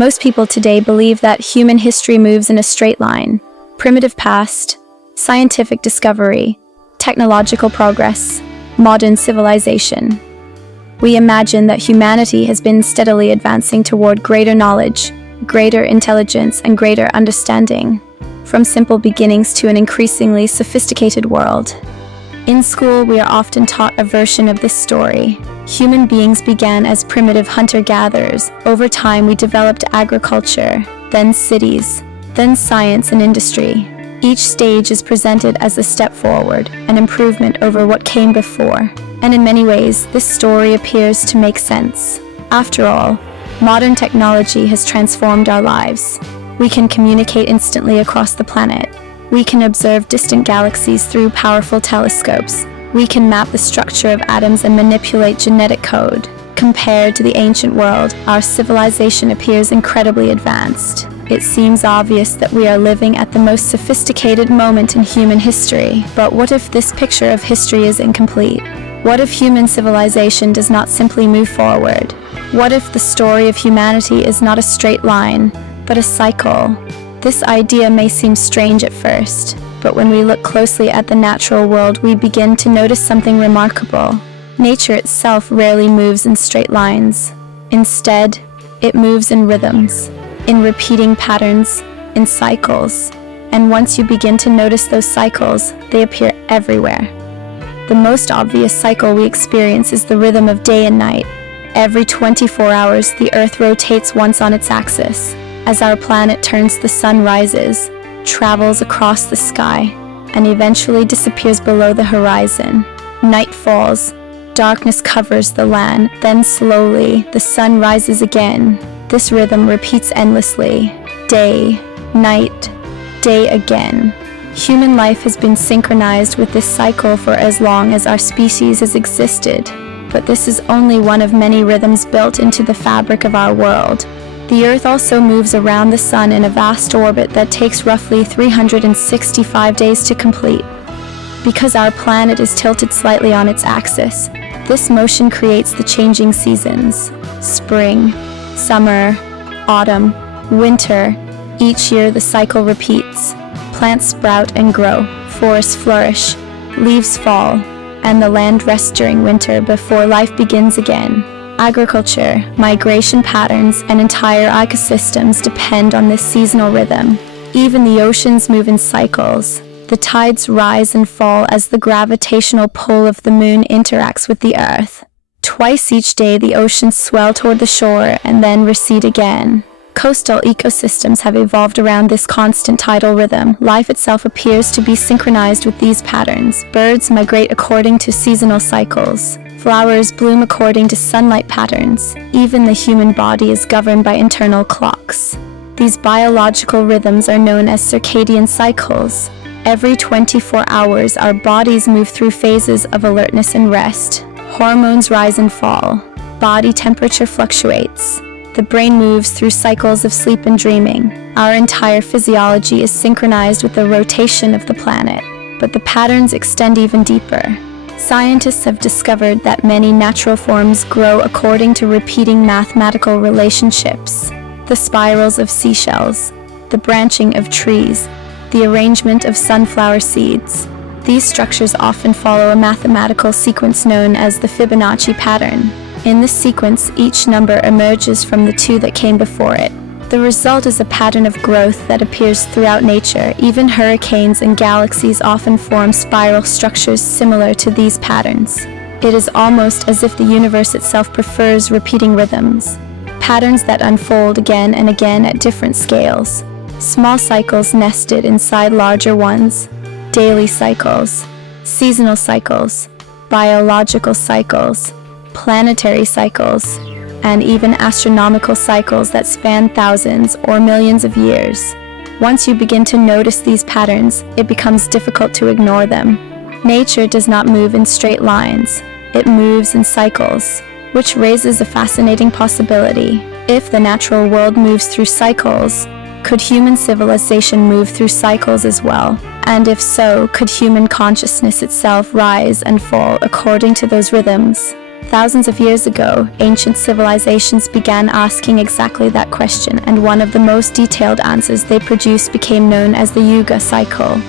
Most people today believe that human history moves in a straight line. Primitive past, scientific discovery, technological progress, modern civilization. We imagine that humanity has been steadily advancing toward greater knowledge, greater intelligence, and greater understanding, from simple beginnings to an increasingly sophisticated world. In school, we are often taught a version of this story. Human beings began as primitive hunter-gatherers. Over time, we developed agriculture, then cities, then science and industry. Each stage is presented as a step forward, an improvement over what came before. And in many ways, this story appears to make sense. After all, modern technology has transformed our lives. We can communicate instantly across the planet. We can observe distant galaxies through powerful telescopes. We can map the structure of atoms and manipulate genetic code. Compared to the ancient world, our civilization appears incredibly advanced. It seems obvious that we are living at the most sophisticated moment in human history. But what if this picture of history is incomplete? What if human civilization does not simply move forward? What if the story of humanity is not a straight line, but a cycle? This idea may seem strange at first, but when we look closely at the natural world, we begin to notice something remarkable. Nature itself rarely moves in straight lines. Instead, it moves in rhythms, in repeating patterns, in cycles. And once you begin to notice those cycles, they appear everywhere. The most obvious cycle we experience is the rhythm of day and night. Every 24 hours, the Earth rotates once on its axis. As our planet turns, the sun rises, travels across the sky, and eventually disappears below the horizon. Night falls, darkness covers the land, then slowly, the sun rises again. This rhythm repeats endlessly. Day, night, day again. Human life has been synchronized with this cycle for as long as our species has existed. But this is only one of many rhythms built into the fabric of our world. The Earth also moves around the Sun in a vast orbit that takes roughly 365 days to complete. Because our planet is tilted slightly on its axis, this motion creates the changing seasons: spring, summer, autumn, winter. Each year the cycle repeats. Plants sprout and grow, forests flourish, leaves fall, and the land rests during winter before life begins again. Agriculture, migration patterns, and entire ecosystems depend on this seasonal rhythm. Even the oceans move in cycles. The tides rise and fall as the gravitational pull of the moon interacts with the Earth. Twice each day, the oceans swell toward the shore and then recede again. Coastal ecosystems have evolved around this constant tidal rhythm. Life itself appears to be synchronized with these patterns. Birds migrate according to seasonal cycles. Flowers bloom according to sunlight patterns. Even the human body is governed by internal clocks. These biological rhythms are known as circadian cycles. Every 24 hours, our bodies move through phases of alertness and rest. Hormones rise and fall. Body temperature fluctuates. The brain moves through cycles of sleep and dreaming. Our entire physiology is synchronized with the rotation of the planet. But the patterns extend even deeper. Scientists have discovered that many natural forms grow according to repeating mathematical relationships. The spirals of seashells, the branching of trees, the arrangement of sunflower seeds. These structures often follow a mathematical sequence known as the Fibonacci pattern. In this sequence, each number emerges from the two that came before it. The result is a pattern of growth that appears throughout nature. Even hurricanes and galaxies often form spiral structures similar to these patterns. It is almost as if the universe itself prefers repeating rhythms, patterns that unfold again and again at different scales. Small cycles nested inside larger ones, daily cycles, seasonal cycles, biological cycles, planetary cycles, and even astronomical cycles that span thousands or millions of years. Once you begin to notice these patterns, it becomes difficult to ignore them. Nature does not move in straight lines. It moves in cycles, which raises a fascinating possibility. If the natural world moves through cycles, could human civilization move through cycles as well? And if so, could human consciousness itself rise and fall according to those rhythms? Thousands of years ago, ancient civilizations began asking exactly that question, and one of the most detailed answers they produced became known as the Yuga Cycle.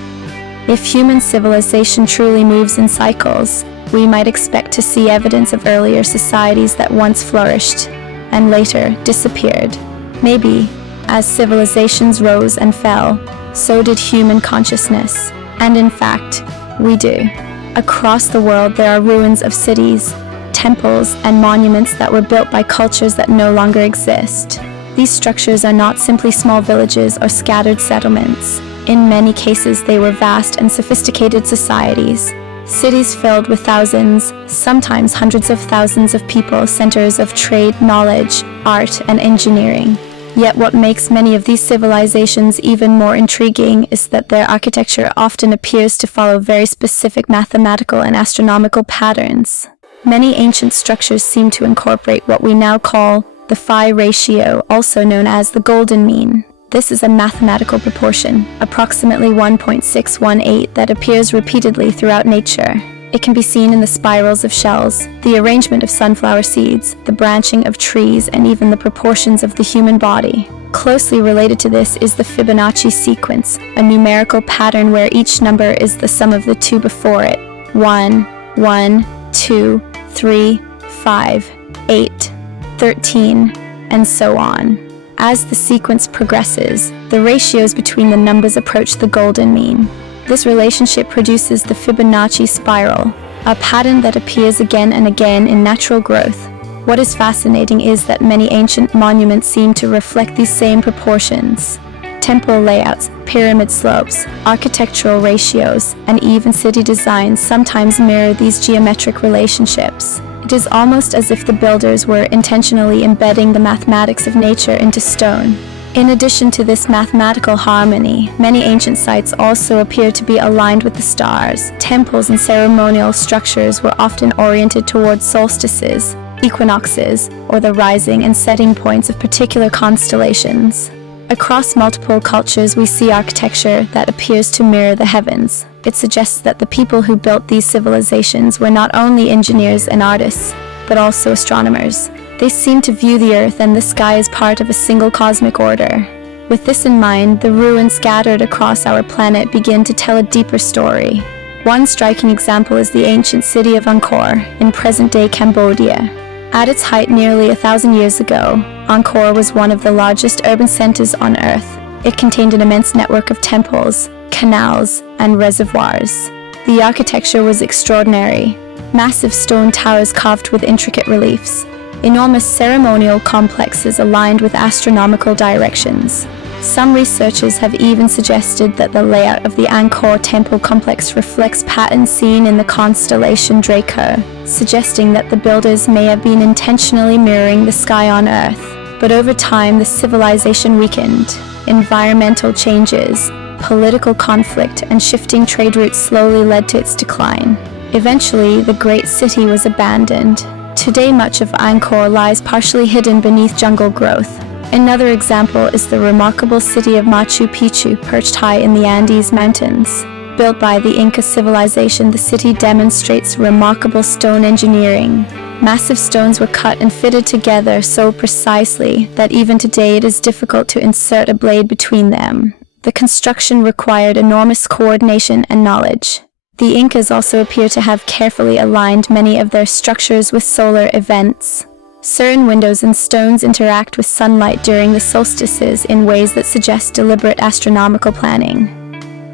If human civilization truly moves in cycles, we might expect to see evidence of earlier societies that once flourished and later disappeared. Maybe, as civilizations rose and fell, so did human consciousness. And in fact, we do. Across the world, there are ruins of cities, temples, and monuments that were built by cultures that no longer exist. These structures are not simply small villages or scattered settlements. In many cases, they were vast and sophisticated societies. Cities filled with thousands, sometimes hundreds of thousands of people, centers of trade, knowledge, art, and engineering. Yet what makes many of these civilizations even more intriguing is that their architecture often appears to follow very specific mathematical and astronomical patterns. Many ancient structures seem to incorporate what we now call the phi ratio, also known as the golden mean. This is a mathematical proportion, approximately 1.618, that appears repeatedly throughout nature. It can be seen in the spirals of shells, the arrangement of sunflower seeds, the branching of trees, and even the proportions of the human body. Closely related to this is the Fibonacci sequence, a numerical pattern where each number is the sum of the two before it. 1, 1, 2, 3, 5, 8, 13, and so on. As the sequence progresses, the ratios between the numbers approach the golden mean. This relationship produces the Fibonacci spiral, a pattern that appears again and again in natural growth. What is fascinating is that many ancient monuments seem to reflect these same proportions. Temple layouts, pyramid slopes, architectural ratios, and even city designs sometimes mirror these geometric relationships. It is almost as if the builders were intentionally embedding the mathematics of nature into stone. In addition to this mathematical harmony, many ancient sites also appear to be aligned with the stars. Temples and ceremonial structures were often oriented towards solstices, equinoxes, or the rising and setting points of particular constellations. Across multiple cultures, we see architecture that appears to mirror the heavens. It suggests that the people who built these civilizations were not only engineers and artists, but also astronomers. They seem to view the earth and the sky as part of a single cosmic order. With this in mind, the ruins scattered across our planet begin to tell a deeper story. One striking example is the ancient city of Angkor in present-day Cambodia. At its height nearly 1,000 years ago, Angkor was one of the largest urban centers on Earth. It contained an immense network of temples, canals, and reservoirs. The architecture was extraordinary. Massive stone towers carved with intricate reliefs. Enormous ceremonial complexes aligned with astronomical directions. Some researchers have even suggested that the layout of the Angkor temple complex reflects patterns seen in the constellation Draco, suggesting that the builders may have been intentionally mirroring the sky on Earth. But over time, the civilization weakened. Environmental changes, political conflict, and shifting trade routes slowly led to its decline. Eventually, the great city was abandoned. Today, much of Angkor lies partially hidden beneath jungle growth. Another example is the remarkable city of Machu Picchu, perched high in the Andes Mountains. Built by the Inca civilization, the city demonstrates remarkable stone engineering. Massive stones were cut and fitted together so precisely that even today it is difficult to insert a blade between them. The construction required enormous coordination and knowledge. The Incas also appear to have carefully aligned many of their structures with solar events. Certain windows and stones interact with sunlight during the solstices in ways that suggest deliberate astronomical planning.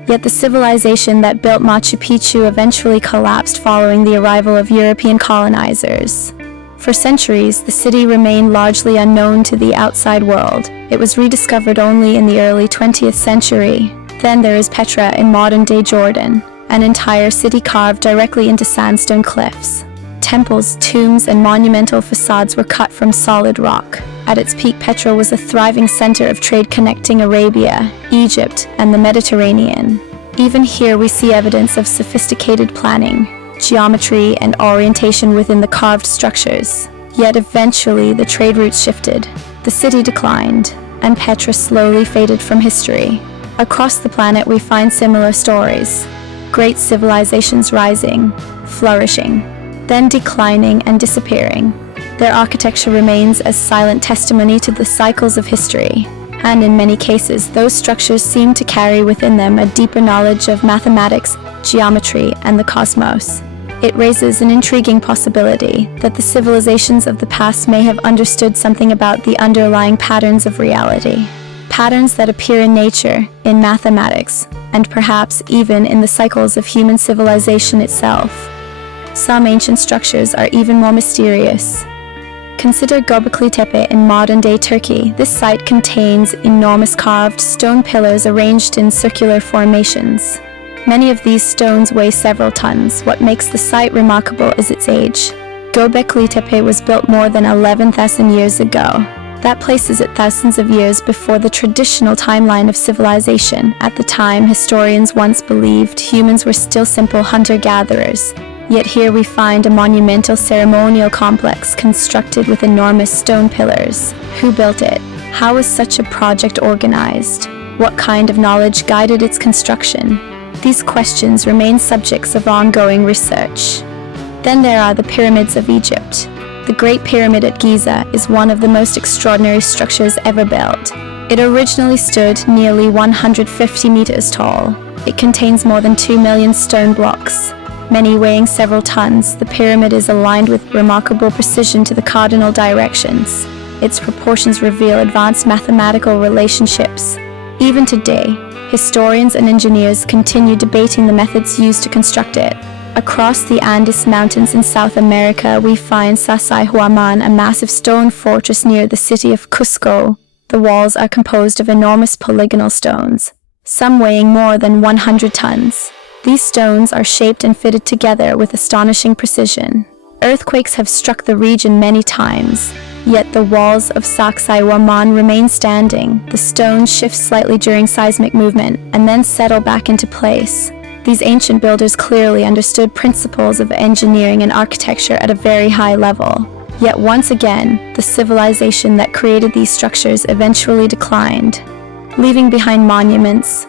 Yet the civilization that built Machu Picchu eventually collapsed following the arrival of European colonizers. For centuries, the city remained largely unknown to the outside world. It was rediscovered only in the early 20th century. Then there is Petra in modern-day Jordan, an entire city carved directly into sandstone cliffs. Temples, tombs, and monumental facades were cut from solid rock. At its peak, Petra was a thriving center of trade connecting Arabia, Egypt, and the Mediterranean. Even here we see evidence of sophisticated planning, geometry, and orientation within the carved structures. Yet eventually the trade routes shifted, the city declined, and Petra slowly faded from history. Across the planet we find similar stories. Great civilizations rising, flourishing, then declining and disappearing. Their architecture remains as silent testimony to the cycles of history, and in many cases, those structures seem to carry within them a deeper knowledge of mathematics, geometry, and the cosmos. It raises an intriguing possibility that the civilizations of the past may have understood something about the underlying patterns of reality. Patterns that appear in nature, in mathematics, and perhaps even in the cycles of human civilization itself. Some ancient structures are even more mysterious. Consider Göbekli Tepe in modern-day Turkey. This site contains enormous carved stone pillars arranged in circular formations. Many of these stones weigh several tons. What makes the site remarkable is its age. Göbekli Tepe was built more than 11,000 years ago. That places it thousands of years before the traditional timeline of civilization. At the time, historians once believed humans were still simple hunter-gatherers. Yet here we find a monumental ceremonial complex constructed with enormous stone pillars. Who built it? How was such a project organized? What kind of knowledge guided its construction? These questions remain subjects of ongoing research. Then there are the pyramids of Egypt. The Great Pyramid at Giza is one of the most extraordinary structures ever built. It originally stood nearly 150 meters tall. It contains more than 2 million stone blocks, many weighing several tons. The pyramid is aligned with remarkable precision to the cardinal directions. Its proportions reveal advanced mathematical relationships. Even today, historians and engineers continue debating the methods used to construct it. Across the Andes Mountains in South America, we find Sacsayhuaman, a massive stone fortress near the city of Cusco. The walls are composed of enormous polygonal stones, some weighing more than 100 tons. These stones are shaped and fitted together with astonishing precision. Earthquakes have struck the region many times, yet the walls of Sacsayhuaman remain standing. The stones shift slightly during seismic movement and then settle back into place. These ancient builders clearly understood principles of engineering and architecture at a very high level. Yet once again, the civilization that created these structures eventually declined, leaving behind monuments,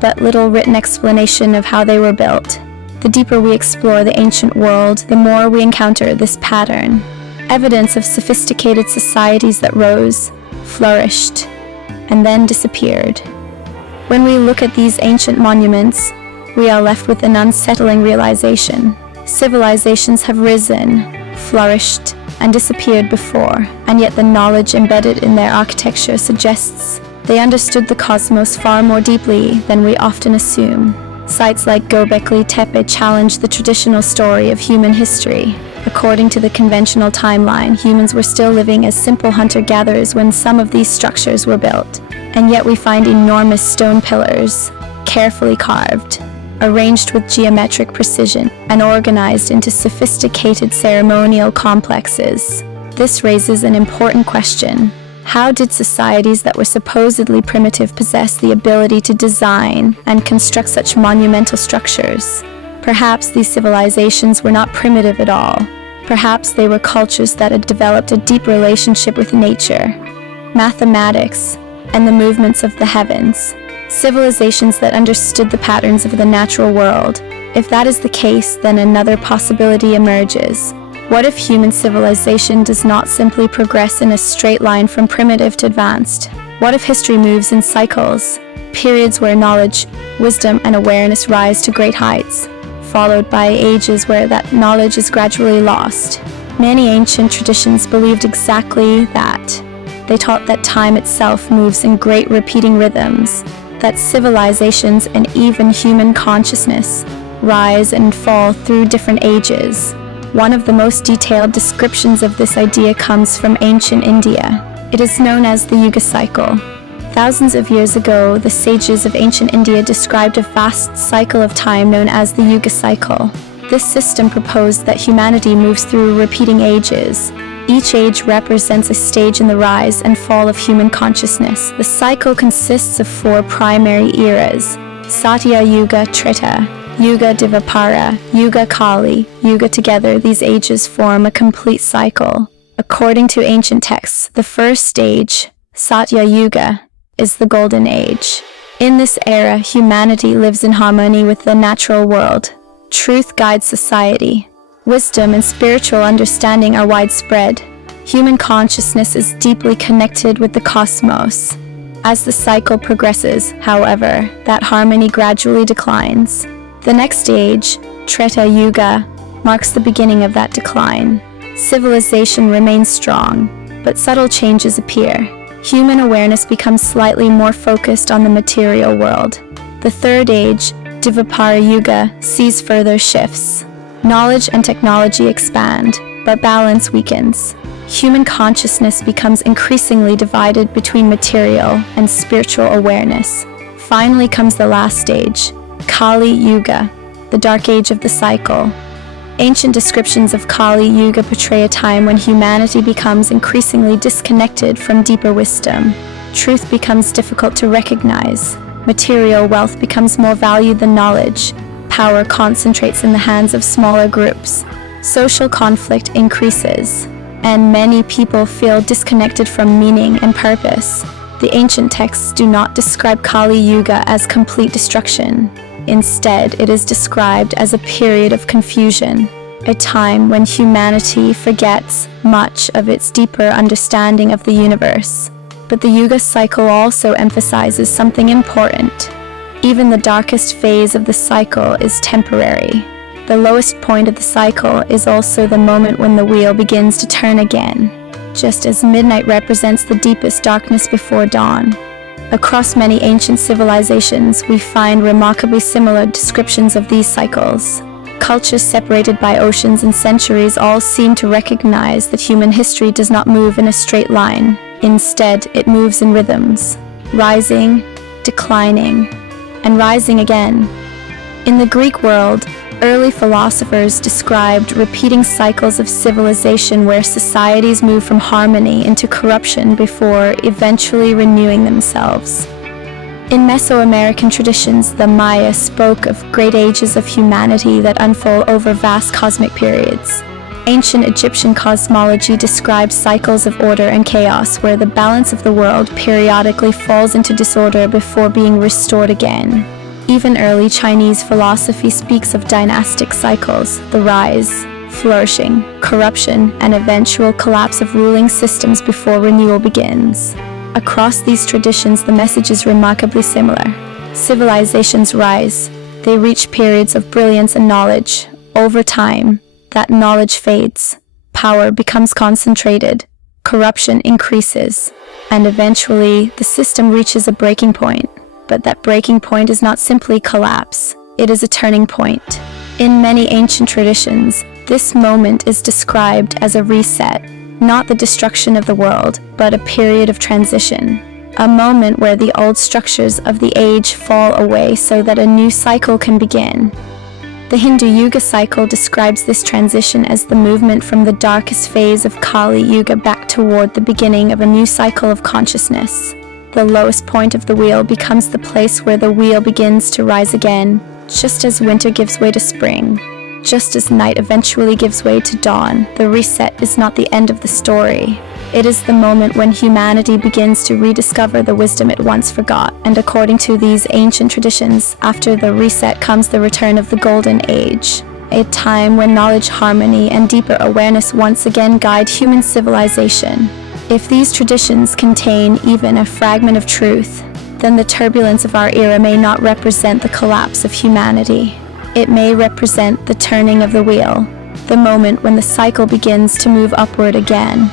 but little written explanation of how they were built. The deeper we explore the ancient world, the more we encounter this pattern. Evidence of sophisticated societies that rose, flourished, and then disappeared. When we look at these ancient monuments, we are left with an unsettling realization. Civilizations have risen, flourished, and disappeared before, and yet the knowledge embedded in their architecture suggests they understood the cosmos far more deeply than we often assume. Sites like Göbekli Tepe challenge the traditional story of human history. According to the conventional timeline, humans were still living as simple hunter-gatherers when some of these structures were built, and yet we find enormous stone pillars, carefully carved, arranged with geometric precision, and organized into sophisticated ceremonial complexes. This raises an important question. How did societies that were supposedly primitive possess the ability to design and construct such monumental structures? Perhaps these civilizations were not primitive at all. Perhaps they were cultures that had developed a deep relationship with nature, mathematics, and the movements of the heavens. Civilizations that understood the patterns of the natural world. If that is the case, then another possibility emerges. What if human civilization does not simply progress in a straight line from primitive to advanced? What if history moves in cycles, periods where knowledge, wisdom, and awareness rise to great heights, followed by ages where that knowledge is gradually lost? Many ancient traditions believed exactly that. They taught that time itself moves in great repeating rhythms, that civilizations and even human consciousness rise and fall through different ages. One of the most detailed descriptions of this idea comes from ancient India. It is known as the Yuga Cycle. Thousands of years ago, the sages of ancient India described a vast cycle of time known as the Yuga Cycle. This system proposed that humanity moves through repeating ages. Each age represents a stage in the rise and fall of human consciousness. The cycle consists of 4 primary eras: Satya Yuga, Treta, Yuga Dvapara, Yuga Kali, Yuga. Together, these ages form a complete cycle. According to ancient texts, the first stage, Satya Yuga, is the Golden Age. In this era, humanity lives in harmony with the natural world. Truth guides society. wisdom and spiritual understanding are widespread. Human consciousness is deeply connected with the cosmos. As the cycle progresses, however, that harmony gradually declines. The next stage, Treta Yuga, marks the beginning of that decline. Civilization remains strong, but subtle changes appear. Human awareness becomes slightly more focused on the material world. The third age, Dvapara Yuga, sees further shifts. Knowledge and technology expand, but balance weakens. Human consciousness becomes increasingly divided between material and spiritual awareness. Finally comes the last stage, Kali Yuga, the dark age of the cycle. Ancient descriptions of Kali Yuga portray a time when humanity becomes increasingly disconnected from deeper wisdom. Truth becomes difficult to recognize. Material wealth becomes more valued than knowledge. Power concentrates in the hands of smaller groups. Social conflict increases, and many people feel disconnected from meaning and purpose. The ancient texts do not describe Kali Yuga as complete destruction. Instead, it is described as a period of confusion, a time when humanity forgets much of its deeper understanding of the universe. But the Yuga cycle also emphasizes something important. Even the darkest phase of the cycle is temporary. The lowest point of the cycle is also the moment when the wheel begins to turn again, just as midnight represents the deepest darkness before dawn. Across many ancient civilizations, we find remarkably similar descriptions of these cycles. Cultures separated by oceans and centuries all seem to recognize that human history does not move in a straight line. Instead, it moves in rhythms, rising, declining, and rising again. In the Greek world, early philosophers described repeating cycles of civilization where societies move from harmony into corruption before eventually renewing themselves. In Mesoamerican traditions, the Maya spoke of great ages of humanity that unfold over vast cosmic periods. Ancient Egyptian cosmology describes cycles of order and chaos where the balance of the world periodically falls into disorder before being restored again. Even early Chinese philosophy speaks of dynastic cycles, the rise, flourishing, corruption, and eventual collapse of ruling systems before renewal begins. Across these traditions, the message is remarkably similar. Civilizations rise. They reach periods of brilliance and knowledge. Over time, that knowledge fades. Power becomes concentrated. Corruption increases. And eventually, the system reaches a breaking point. But that breaking point is not simply collapse, it is a turning point. In many ancient traditions, this moment is described as a reset, not the destruction of the world, but a period of transition. A moment where the old structures of the age fall away so that a new cycle can begin. The Hindu Yuga cycle describes this transition as the movement from the darkest phase of Kali Yuga back toward the beginning of a new cycle of consciousness. The lowest point of the wheel becomes the place where the wheel begins to rise again, just as winter gives way to spring. Just as night eventually gives way to dawn, the reset is not the end of the story. It is the moment when humanity begins to rediscover the wisdom it once forgot, and according to these ancient traditions, after the reset comes the return of the Golden Age, a time when knowledge, harmony, and deeper awareness once again guide human civilization. If these traditions contain even a fragment of truth, then the turbulence of our era may not represent the collapse of humanity. It may represent the turning of the wheel, the moment when the cycle begins to move upward again.